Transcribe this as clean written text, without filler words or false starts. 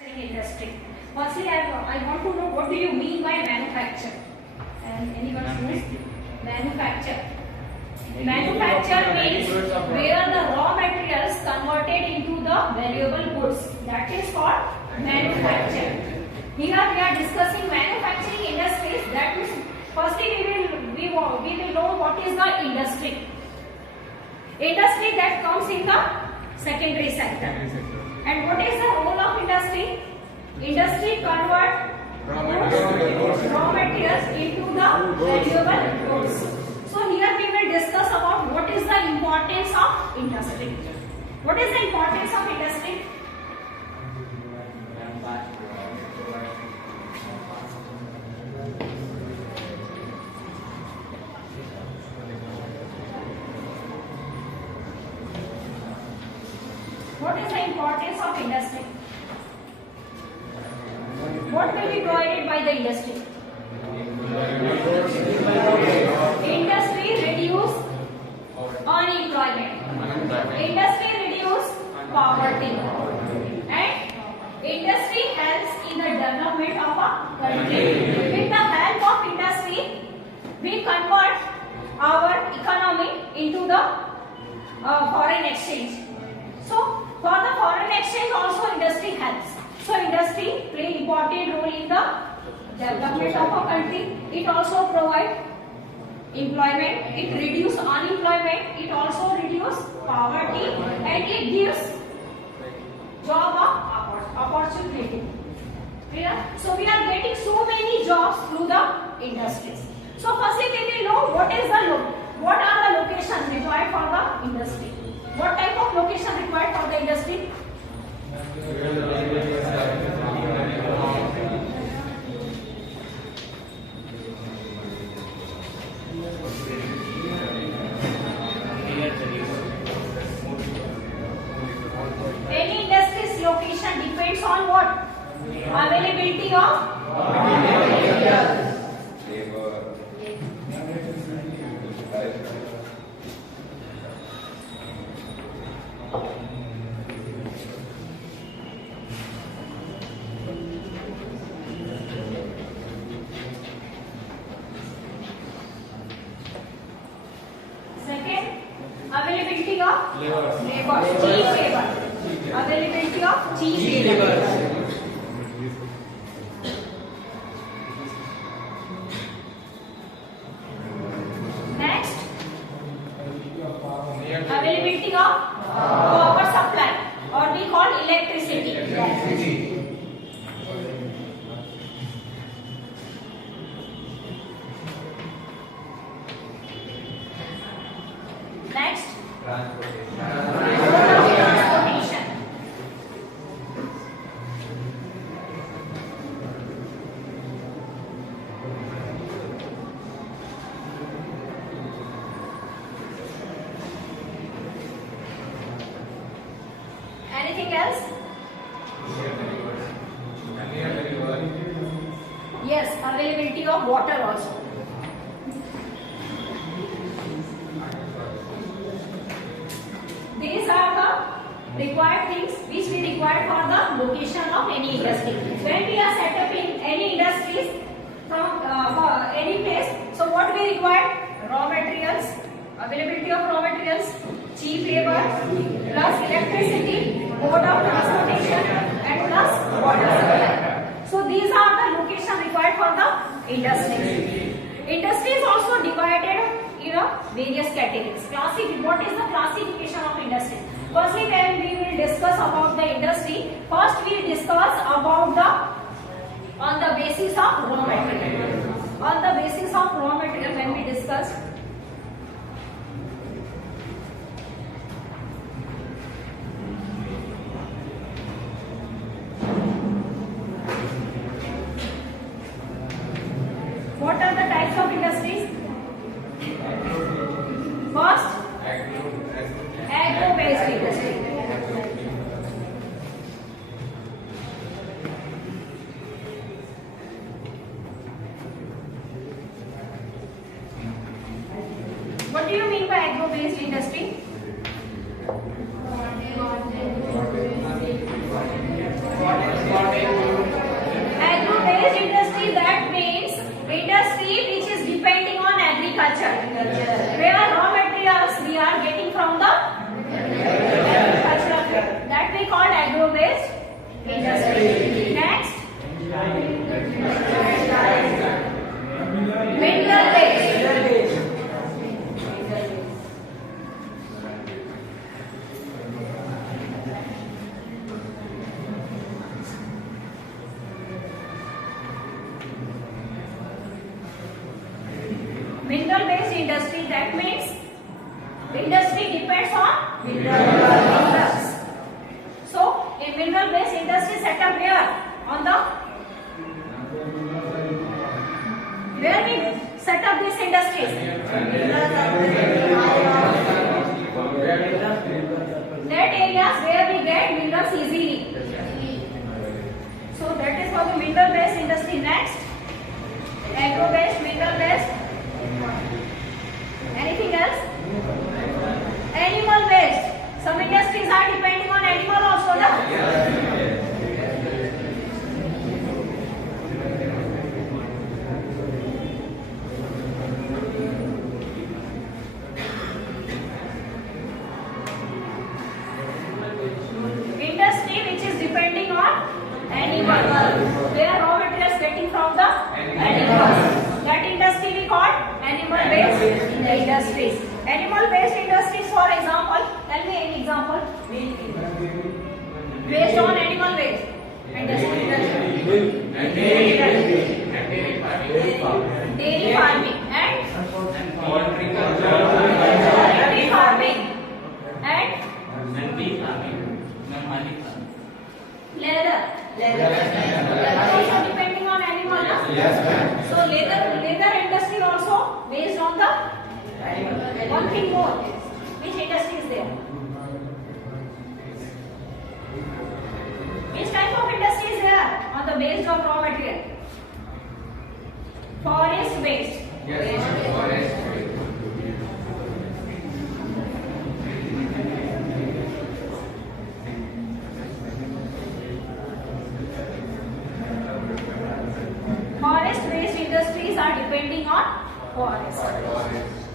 Industry. Firstly, I want to know what do you mean by manufacture? And anyone knows? Manufacture. Manufacture means where the raw materials converted into the valuable goods. That is called manufacture. Here we are discussing manufacturing industries. That means firstly we will know what is the industry. Industry that comes in the secondary sector. And what is the role of industry? Industry convert raw materials into the valuable goods. So here we will discuss about what is the importance of industry. What is the importance of industry? What is the importance of industry? What will be provided by the industry? Industry reduce unemployment. Industry reduce poverty. And industry helps in the development of a country. With the help of industry, we convert our economy into the foreign exchange. So, for the foreign exchange also industry helps. So, industry play important role in the development of a country. It also provide employment, it reduce unemployment, it also reduce poverty, and it gives job opportunity. Clear? So, we are getting so many jobs through the industries. So, firstly we will know what are the locations required for the industry. What type of location required for the industry? Any industry's location depends on what? Availability of availability of labor, cheap labor. Availability of cheap labor. Next, availability of power supply, or we call electricity. Next, transportation. Anything else? Yes, availability of water also. These are the required things which we require for the location of any industry. When we are set up in any industries from for any place, so what we require? Raw materials, availability of raw materials, cheap labor, plus electricity, mode of transportation, and plus water supply. So these are the location required for the industries. Industry is also divided in various categories. What is the classification of industry? Firstly, when we will discuss about the industry, first we will discuss about on the basis of raw material. On the basis of raw material, when we discuss, what are the types of industries? First, agro-based industry. What do you mean by agro-based industry? What is agriculture. Where raw materials we are getting from the agricultural field. That we call agro-based industry. Next, mineral-based. Mineral-based industry, that means the industry depends on minerals. So, a mineral-based industry set up where? On the where we set up these industries? That areas where we get minerals easily. So that is for the mineral-based industry. Next, agro-based, mineral-based. Anything else? Animal based. Some industries are depending on animal also, no? Industry which is depending on animal. Where raw materials getting from the animals. That industry we call animal based industries. Animal based industries, for example, tell me an example. Based on animal based industry. Dairy farming and poultry farming and leather. Also depending on animal. Yes, ma'am. So leather industry also based on the one thing more. Which industry is there? Which type of industry is there on the base of raw material? Forest based. Yes, forest. Forest based industries are depending on forest.